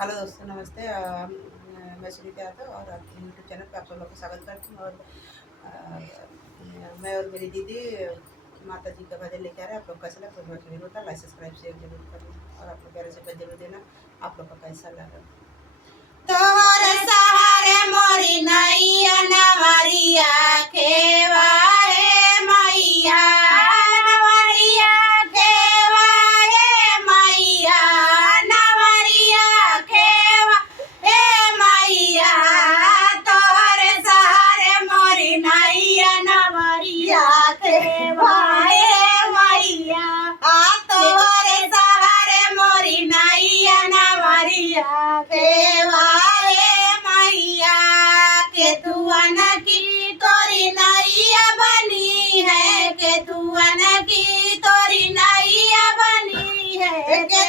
Hello दोस्तों, नमस्ते। मैं सुनीता यादव और आपके यूट्यूब चैनल पे आप सब लोग का स्वागत करती हूँ। और मैं और मेरी दीदी माता जी का भजन लेके आ रहे हैं। आप लोग कैसा लगा तो जरूर होता, लाइक सब्सक्राइब शेयर जरूर करना और आप लोग प्यारे से जरूर देना। आप लोग का कैसा लगा? तोहरे सहारे मोरी नैया नवरिया खेवाए मैया नवरिया खेवाए मैया नवरिया खेवा ए मैया तोहरे सहारे मोरी नैया नवरिया खेवाए मैया तोहरे सहारे मोरी नैया नवरिया खेवा की तोरी नैया बनी है के तुअन की तोरी नैया बनी है के